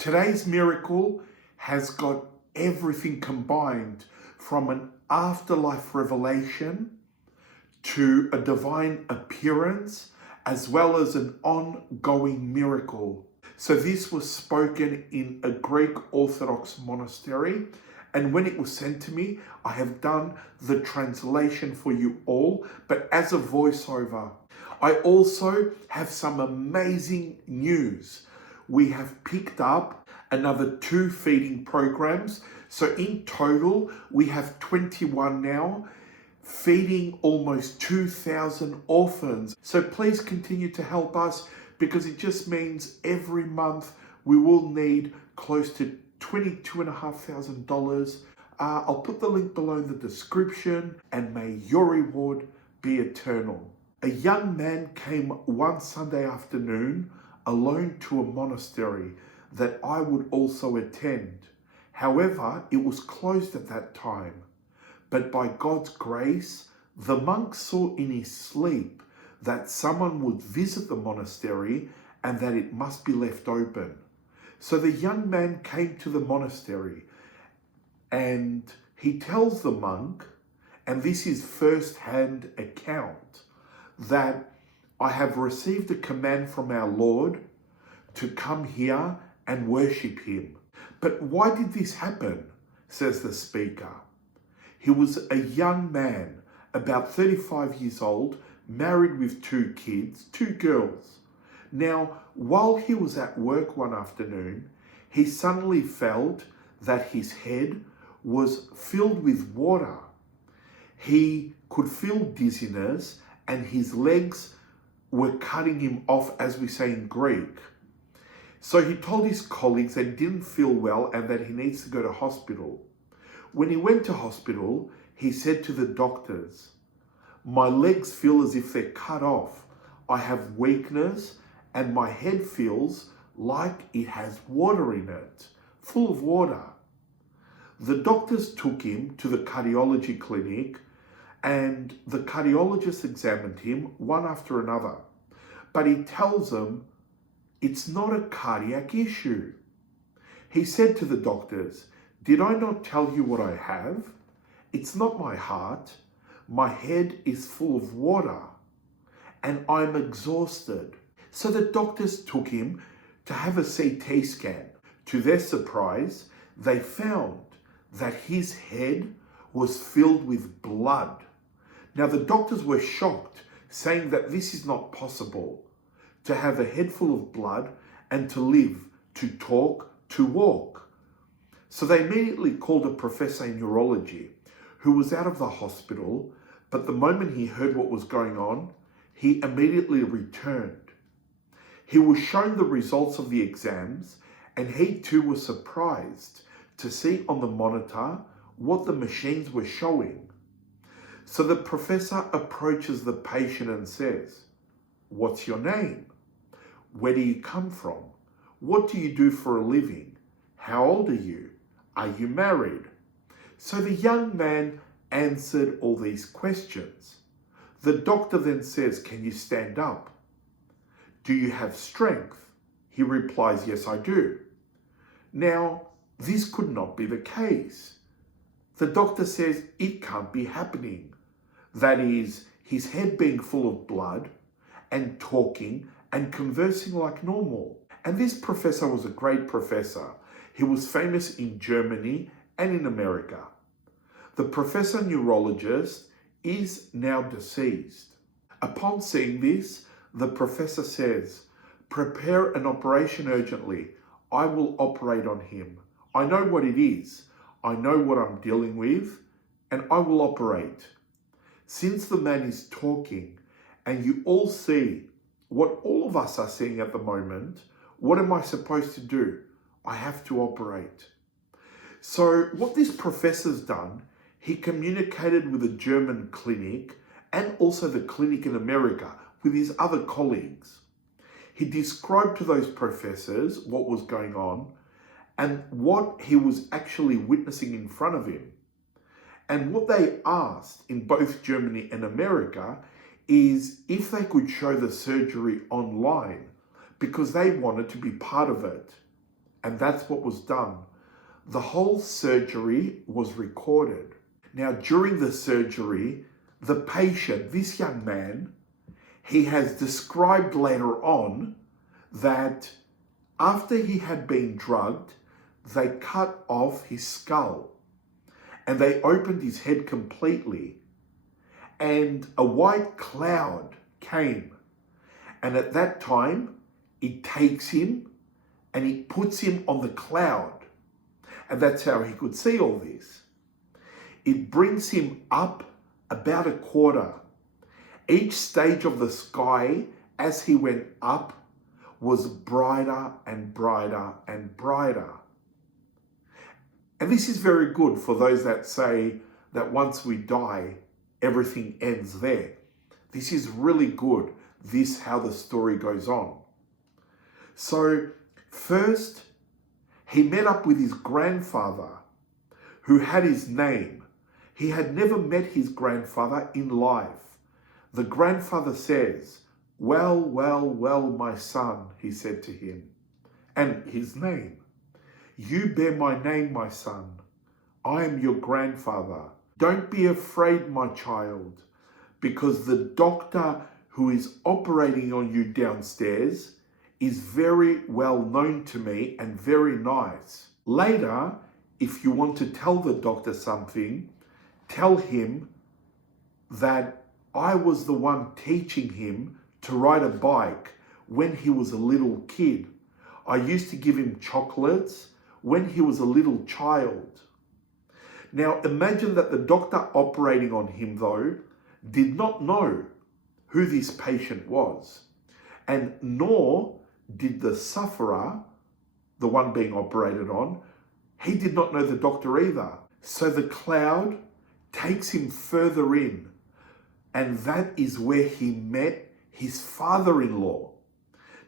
Today's miracle has got everything combined, from an afterlife revelation to a divine appearance, as well as an ongoing miracle. So this was spoken in a Greek Orthodox monastery, and when it was sent to me, I have done the translation for you all, but as a voiceover. I also have some amazing news. We have picked up another 2 feeding programs. So in total, we have 21 now, feeding almost 2,000 orphans. So please continue to help us, because it just means every month we will need close to $22,500. I'll put the link below in the description, and may your reward be eternal. A young man came one Sunday afternoon alone to a monastery that I would also attend. However, it was closed at that time. But by God's grace, the monk saw in his sleep that someone would visit the monastery and that it must be left open. So the young man came to the monastery, and he tells the monk, and this is first-hand account, that I have received a command from our Lord to come here and worship him. But why did this happen? Says the speaker. He was a young man, about 35 years old, married with 2 kids, 2 girls. Now, while he was at work one afternoon, he suddenly felt that his head was filled with water. He could feel dizziness, and his legs were cutting him off, as we say in Greek. So he told his colleagues that he didn't feel well and that he needs to go to hospital. When he went to hospital, he said to the doctors, "My legs feel as if they're cut off. I have weakness, and my head feels like it has water in it, full of water." The doctors took him to the cardiology clinic, and the cardiologist examined him one after another. But he tells them it's not a cardiac issue. He said to the doctors, "Did I not tell you what I have? It's not my heart. My head is full of water, and I'm exhausted." So the doctors took him to have a CT scan. To their surprise, they found that his head was filled with blood. Now the doctors were shocked, saying that this is not possible, to have a head full of blood and to live, to talk, to walk. So they immediately called a professor in neurology who was out of the hospital, but the moment he heard what was going on, he immediately returned. He was shown the results of the exams, and he too was surprised to see on the monitor what the machines were showing. So the professor approaches the patient and says, "What's your name? Where do you come from? What do you do for a living? How old are you? Are you married?" So the young man answered all these questions. The doctor then says, "Can you stand up? Do you have strength?" He replies, "Yes, I do." Now, this could not be the case. The doctor says it can't be happening. That is, his head being full of blood and talking and conversing like normal. And this professor was a great professor. He was famous in Germany and in America. The professor neurologist is now deceased. Upon seeing this, the professor says, "Prepare an operation urgently. I will operate on him. I know what it is. I know what I'm dealing with, and I will operate." Since the man is talking, and you all see what all of us are seeing at the moment, what am I supposed to do? I have to operate. So what this professor's done, he communicated with a German clinic and also the clinic in America with his other colleagues. He described to those professors what was going on and what he was actually witnessing in front of him. And what they asked in both Germany and America is if they could show the surgery online, because they wanted to be part of it. And that's what was done. The whole surgery was recorded. Now, during the surgery, the patient, this young man, he has described later on that after he had been drugged, they cut off his skull and they opened his head completely, and a white cloud came. And at that time, it takes him and it puts him on the cloud. And that's how he could see all this. It brings him up about a quarter. Each stage of the sky, as he went up, was brighter and brighter and brighter. And this is very good for those that say that once we die, everything ends there. This is really good, this how the story goes on. So first, he met up with his grandfather, who had his name. He had never met his grandfather in life. The grandfather says, "Well, well, well, my son," he said to him, and his name. "You bear my name, my son. I am your grandfather. Don't be afraid, my child, because the doctor who is operating on you downstairs is very well known to me and very nice. Later, if you want to tell the doctor something, tell him that I was the one teaching him to ride a bike when he was a little kid. I used to give him chocolates when he was a little child." Now imagine that the doctor operating on him, though, did not know who this patient was, and nor did the sufferer, the one being operated on, he did not know the doctor either. So the cloud takes him further in, and that is where he met his father-in-law.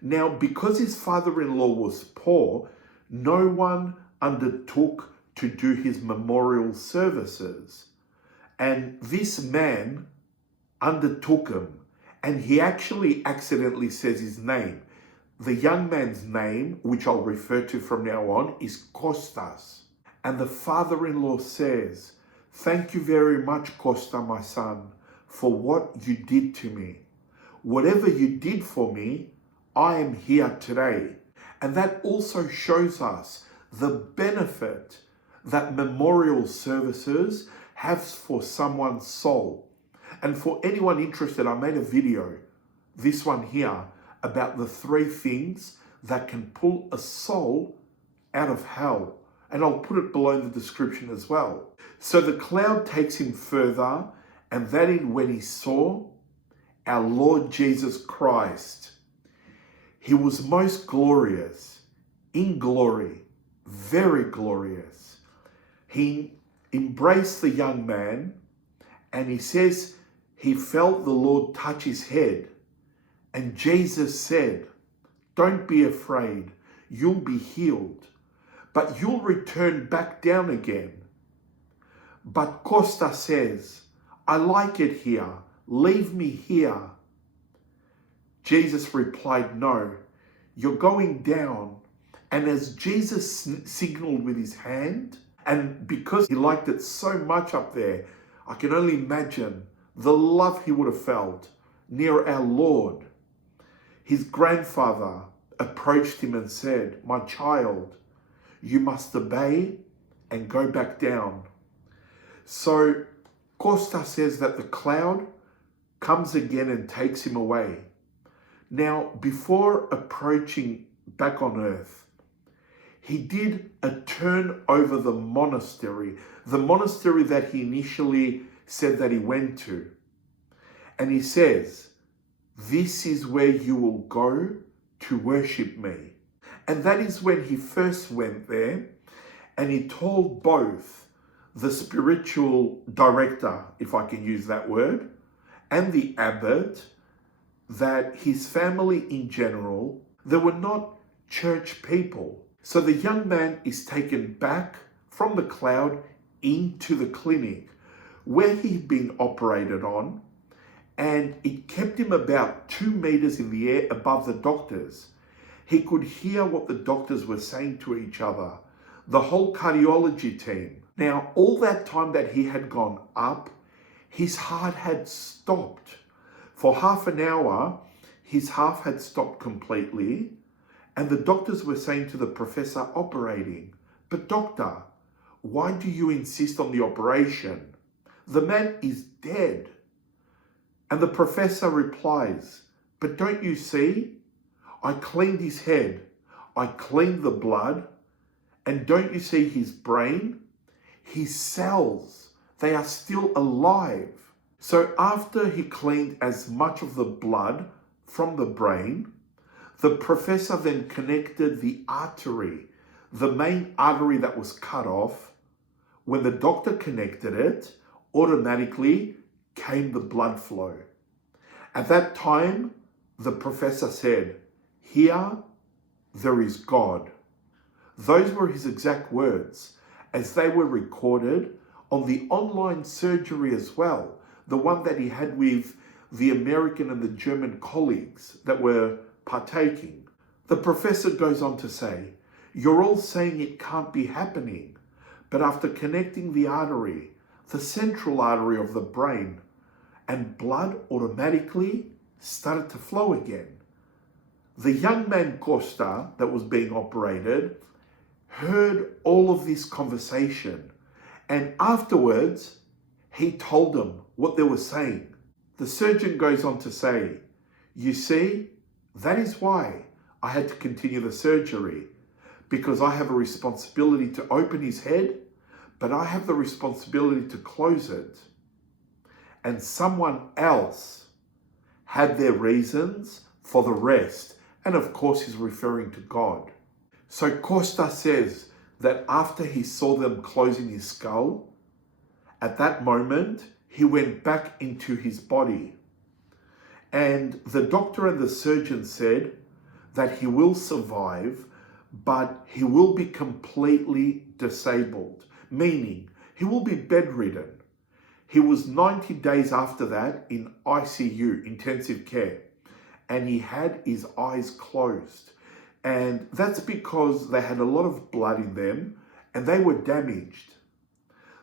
Now, because his father-in-law was poor, no one undertook to do his memorial services. And this man undertook him, and he actually accidentally says his name. The young man's name, which I'll refer to from now on, is Costas. And the father-in-law says, "Thank you very much, Costa, my son, for what you did to me. Whatever you did for me, I am here today." And that also shows us the benefit that memorial services have for someone's soul. And for anyone interested, I made a video, this one here, about the 3 things that can pull a soul out of hell. And I'll put it below in the description as well. So the cloud takes him further, and that is when he saw our Lord Jesus Christ. He was most glorious, in glory, very glorious. He embraced the young man, and he says he felt the Lord touch his head. And Jesus said, "Don't be afraid, you'll be healed, but you'll return back down again." But Costa says, "I like it here, leave me here." Jesus replied, "No, you're going down." And as Jesus signaled with his hand, and because he liked it so much up there, I can only imagine the love he would have felt near our Lord. His grandfather approached him and said, "My child, you must obey and go back down." So Costa says that the cloud comes again and takes him away. Now, before approaching back on earth, he did a turn over the monastery that he initially said that he went to. And he says, "This is where you will go to worship me." And that is when he first went there, and he told both the spiritual director, if I can use that word, and the abbot, that his family in general, they were not church people. So the young man is taken back from the cloud into the clinic where he'd been operated on, and it kept him about 2 meters in the air above the doctors. He could hear what the doctors were saying to each other, the whole cardiology team. Now, all that time that he had gone up, his heart had stopped. For half an hour, his heart had stopped completely, and the doctors were saying to the professor operating, "But doctor, why do you insist on the operation? The man is dead." And the professor replies, "But don't you see? I cleaned his head, I cleaned the blood, and don't you see his brain? His cells, they are still alive." So after he cleaned as much of the blood from the brain, the professor then connected the artery, the main artery that was cut off. When the doctor connected it, automatically came the blood flow. At that time, the professor said, "Here there is God." Those were his exact words, as they were recorded on the online surgery as well, the one that he had with the American and the German colleagues that were partaking. The professor goes on to say, "You're all saying it can't be happening, but after connecting the artery, the central artery of the brain, and blood automatically started to flow again." The young man Costa that was being operated heard all of this conversation, and afterwards he told them what they were saying. The surgeon goes on to say, "You see, that is why I had to continue the surgery, because I have a responsibility to open his head, but I have the responsibility to close it. And someone else had their reasons for the rest." And of course, he's referring to God. So Costa says that after he saw them closing his skull, at that moment, he went back into his body. And the doctor and the surgeon said that he will survive, but he will be completely disabled, meaning he will be bedridden. He was 90 days after that in ICU, intensive care, and he had his eyes closed. And that's because they had a lot of blood in them and they were damaged.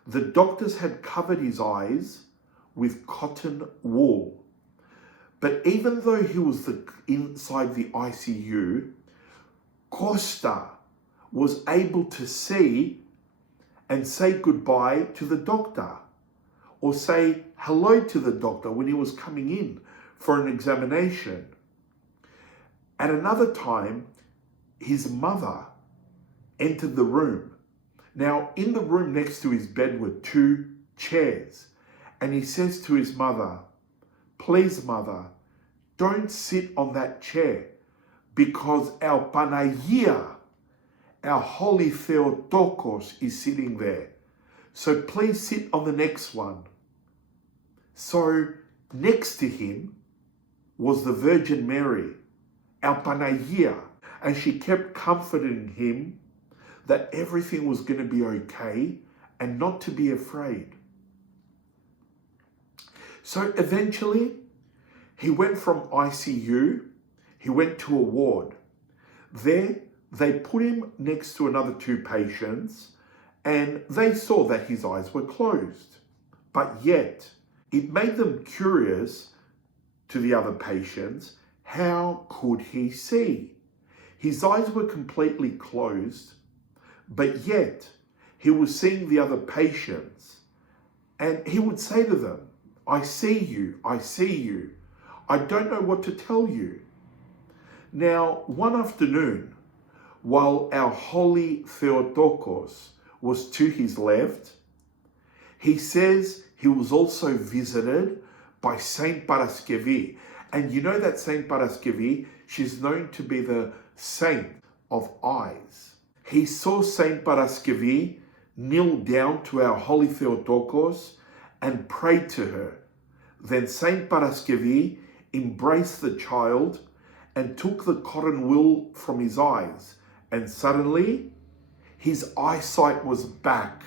The doctors had covered his eyes with cotton wool. But even though he was inside the ICU, Costa was able to see and say goodbye to the doctor, or say hello to the doctor when he was coming in for an examination. At another time, his mother entered the room. Now, in the room next to his bed were 2 chairs. And he says to his mother, "Please, mother, don't sit on that chair, because our Panagia, our Holy Theotokos, is sitting there. So please sit on the next one." So next to him was the Virgin Mary, our Panagia, and she kept comforting him that everything was going to be okay and not to be afraid. So eventually, he went from ICU, he went to a ward. There, they put him next to another 2 patients, and they saw that his eyes were closed. But yet, it made them curious to the other patients, how could he see? His eyes were completely closed, but yet he was seeing the other patients, and he would say to them, "I see you, I see you. I don't know what to tell you." Now, one afternoon, while our Holy Theotokos was to his left, he says he was also visited by Saint Paraskevi. And you know that Saint Paraskevi, she's known to be the saint of eyes. He saw Saint Paraskevi kneel down to our Holy Theotokos and prayed to her. Then Saint Paraskevi embraced the child and took the cotton wool from his eyes, and suddenly his eyesight was back.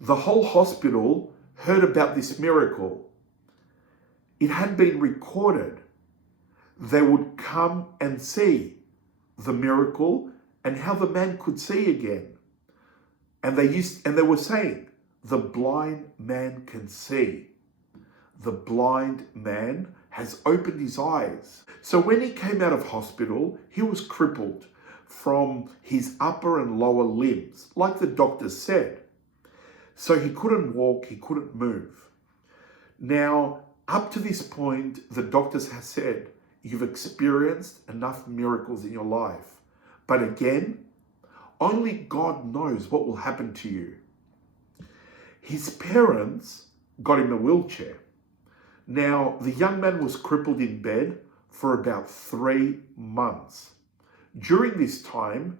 The whole hospital heard about this miracle. It had been recorded. they would come and see the miracle and how the man could see again. And they were saying, the blind man can see. The blind man has opened his eyes. So when he came out of hospital, he was crippled from his upper and lower limbs, like the doctors said. So he couldn't walk, he couldn't move. Now, up to this point, the doctors have said, you've experienced enough miracles in your life. But again, only God knows what will happen to you. His parents got him a wheelchair. Now, the young man was crippled in bed for about 3 months. During this time,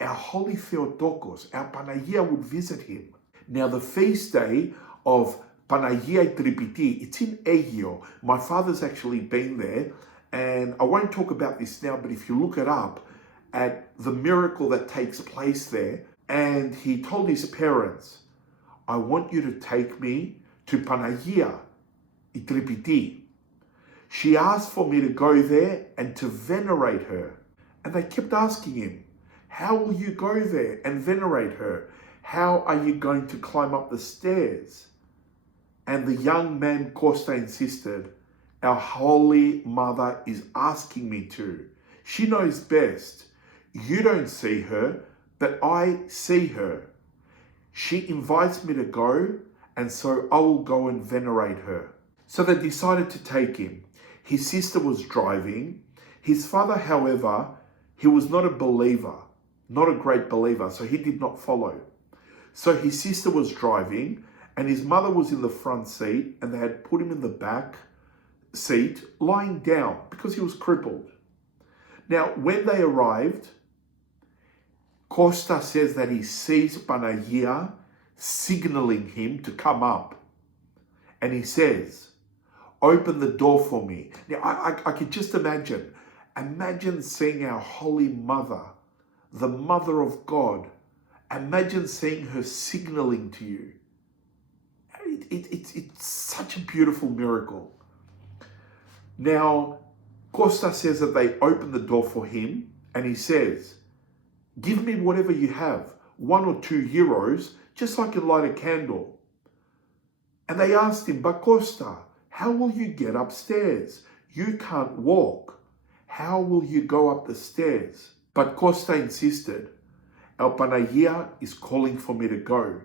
our Holy Theotokos, our Panagia, would visit him. Now, the feast day of Panagia Tripiti, it's in Aigio. My father's actually been there, and I won't talk about this now, but if you look it up, at the miracle that takes place there, and he told his parents, I want you to take me to Panagia Tripiti. She asked for me to go there and to venerate her. And they kept asking him, how will you go there and venerate her? How are you going to climb up the stairs? And the young man Costa insisted, our Holy Mother is asking me to. She knows best. You don't see her, but I see her. She invites me to go, and so I will go and venerate her. So they decided to take him. His sister was driving. His father, however, he was not a believer, not a great believer, so he did not follow. So his sister was driving, and his mother was in the front seat, and they had put him in the back seat, lying down, because he was crippled. Now, when they arrived, Costa says that he sees Panagia signaling him to come up. And he says, open the door for me. Now, I could just imagine seeing our Holy Mother, the Mother of God. Imagine seeing her signaling to you. It's such a beautiful miracle. Now, Costa says that they open the door for him, and he says, give me whatever you have, 1 or 2 euros, just so I can light a candle. And they asked him, but Costa, how will you get upstairs? You can't walk. How will you go up the stairs? But Costa insisted, El Panagia is calling for me to go.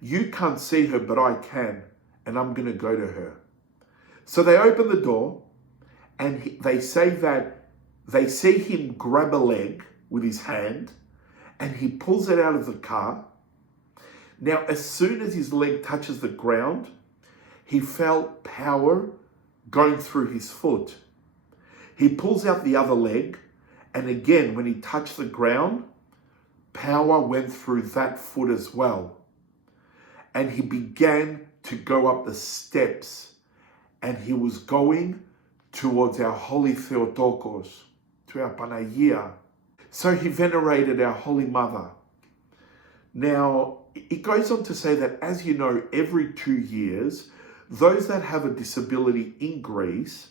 You can't see her, but I can, and I'm going to go to her. So they open the door, and they say that they see him grab a leg with his hand, and he pulls it out of the car. Now, as soon as his leg touches the ground, he felt power going through his foot. He pulls out the other leg, and again, when he touched the ground, power went through that foot as well. And he began to go up the steps, and he was going towards our Holy Theotokos, to our Panagia. So he venerated our Holy Mother. Now, it goes on to say that, as you know, every 2 years, those that have a disability in Greece,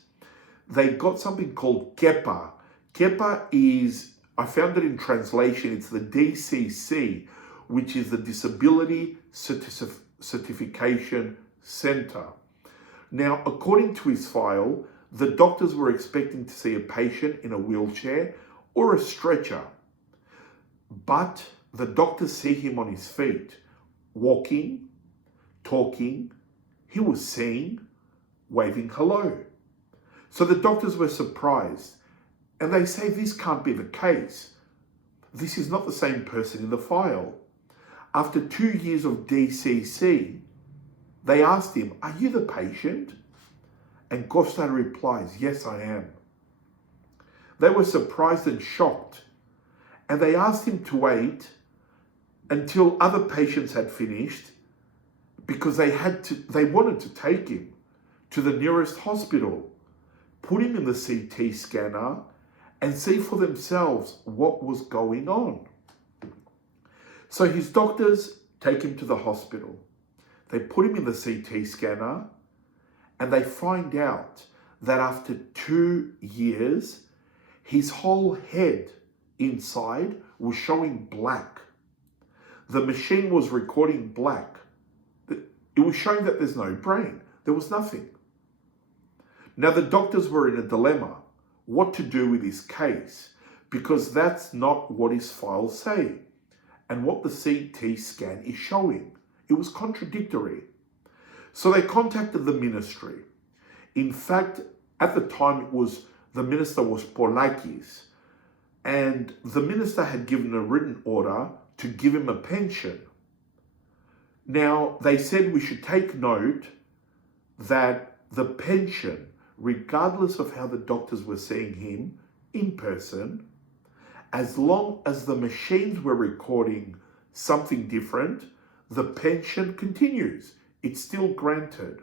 they got something called KEPA. KEPA is, I found it in translation, it's the DCC, which is the Disability Certification Centre. Now, according to his file, the doctors were expecting to see a patient in a wheelchair or a stretcher. But the doctors see him on his feet, walking, talking. He was seeing, waving hello. So the doctors were surprised, and they say this can't be the case. This is not the same person in the file. After 2 years of DCC, they asked him, are you the patient? And Costa replies, yes, I am. They were surprised and shocked, and they asked him to wait until other patients had finished, because they wanted to take him to the nearest hospital, put him in the CT scanner, and see for themselves what was going on. So his doctors take him to the hospital. They put him in the CT scanner, and they find out that after 2 years, his whole head inside was showing black. The machine was recording black. It was showing that there's no brain. There was nothing. Now the doctors were in a dilemma, what to do with his case, because that's not what his files say and what the CT scan is showing. It was contradictory. So they contacted the ministry. In fact, at the time the minister was Polakis, and the minister had given a written order to give him a pension. Now, they said we should take note that the pension, regardless of how the doctors were seeing him in person, as long as the machines were recording something different, the pension continues. It's still granted.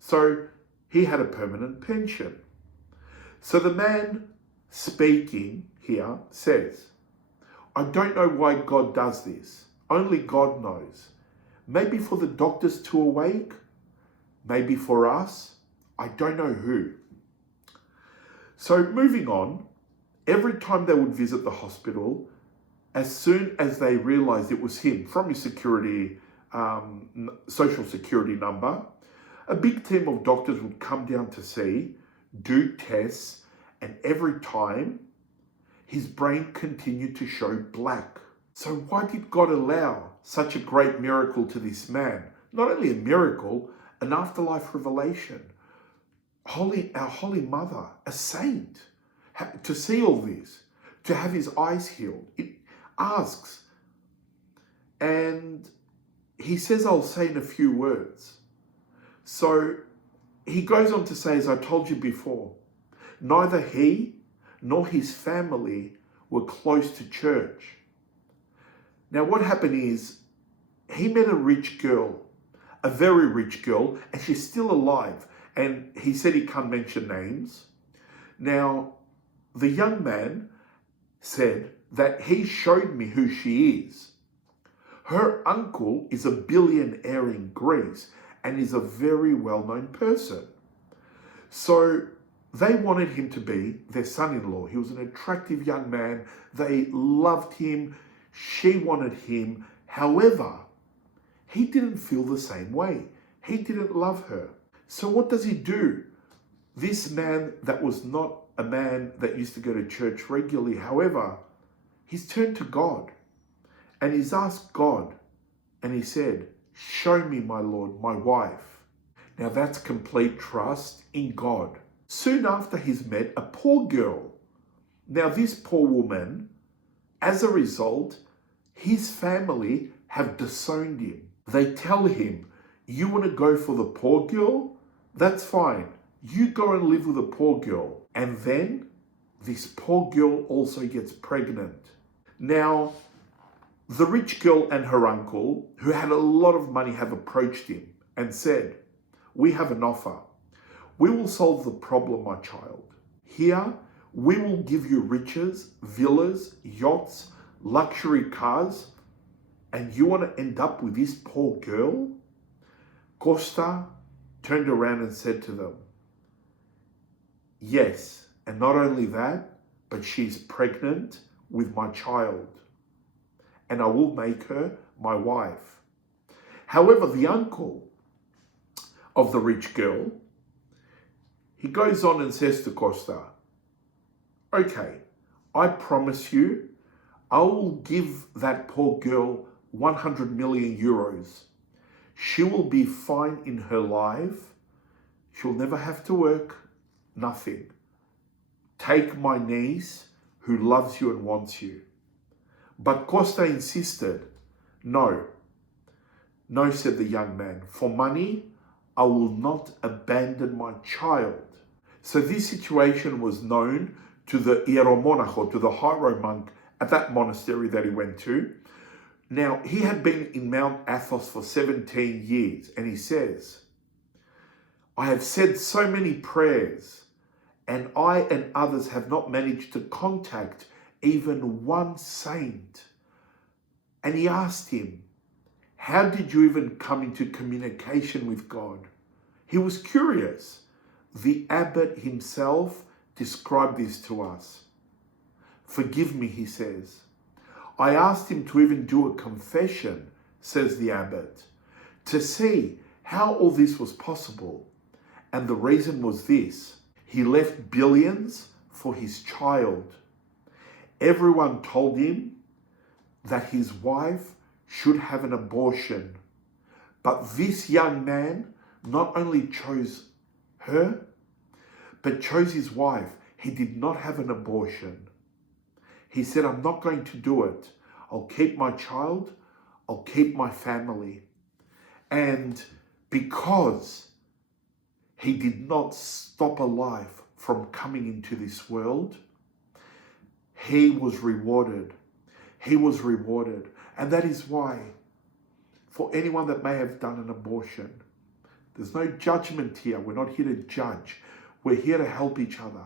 So he had a permanent pension. So the man speaking here says, I don't know why God does this. Only God knows. Maybe for the doctors to awake, maybe for us, I don't know who. So moving on, every time they would visit the hospital, as soon as they realized it was him from his social security number, a big team of doctors would come down to see, do tests, and every time his brain continued to show black. So why did God allow such a great miracle to this man? Not only a miracle, an afterlife revelation. Our Holy Mother, a saint, to see all this, to have his eyes healed. It asks, and he says, I'll say in a few words. So he goes on to say, as I told you before, neither he nor his family were close to church. Now what happened is, he met a rich girl, a very rich girl, and she's still alive. And he said he can't mention names. Now, the young man said that he showed me who she is. Her uncle is a billionaire in Greece and is a very well-known person. So they wanted him to be their son-in-law. He was an attractive young man. They loved him. She wanted him. However, he didn't feel the same way. He didn't love her. So what does he do? This man that was not a man that used to go to church regularly, however, he's turned to God and he's asked God and he said, show me, my Lord, my wife. Now that's complete trust in God. Soon after he's met a poor girl. Now this poor woman, as a result, his family have disowned him. They tell him, you want to go for the poor girl? That's fine. You go and live with a poor girl. And then this poor girl also gets pregnant. Now, the rich girl and her uncle, who had a lot of money, have approached him and said, we have an offer. We will solve the problem, my child. Here, we will give you riches, villas, yachts, luxury cars, and you want to end up with this poor girl? Costa turned around and said to them, yes, and not only that, but she's pregnant with my child, and I will make her my wife. However, the uncle of the rich girl, he goes on and says to Costa, okay, I promise you, I will give that poor girl 100 million euros. She will be fine in her life. She'll never have to work, nothing. Take my niece who loves you and wants you. But Costa insisted, no, said the young man, for money, I will not abandon my child. So this situation was known to the hieromonacho, to the hiero monk at that monastery that he went to. Now, he had been in Mount Athos for 17 years, and he says, I have said so many prayers, and I and others have not managed to contact even one saint. And he asked him, how did you even come into communication with God? He was curious. The abbot himself described this to us. "Forgive me," he says. "I asked him to even do a confession," says the abbot, "to see how all this was possible. And the reason was this: he left billions for his child. Everyone told him that his wife should have an abortion. But this young man not only chose her, but chose his wife. He did not have an abortion. He said, 'I'm not going to do it. I'll keep my child. I'll keep my family.' And because he did not stop a life from coming into this world, he was rewarded. He was rewarded. And that is why, for anyone that may have done an abortion, there's no judgment here. We're not here to judge. We're here to help each other.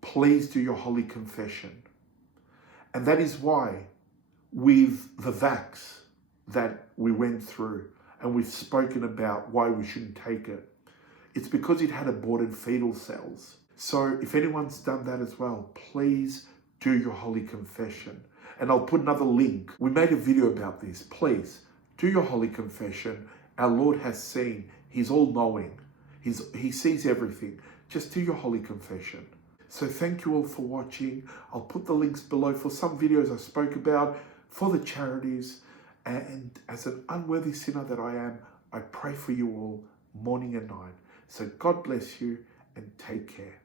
Please do your holy confession. And that is why, with the vax that we went through, and we've spoken about why we shouldn't take it, it's because it had aborted fetal cells. So if anyone's done that as well, please do your holy confession. And I'll put another link. We made a video about this. Please do your holy confession. Our Lord has seen. He's all-knowing. He sees everything. Just do your holy confession. So thank you all for watching. I'll put the links below for some videos I spoke about, for the charities. And as an unworthy sinner that I am, I pray for you all morning and night. So God bless you and take care.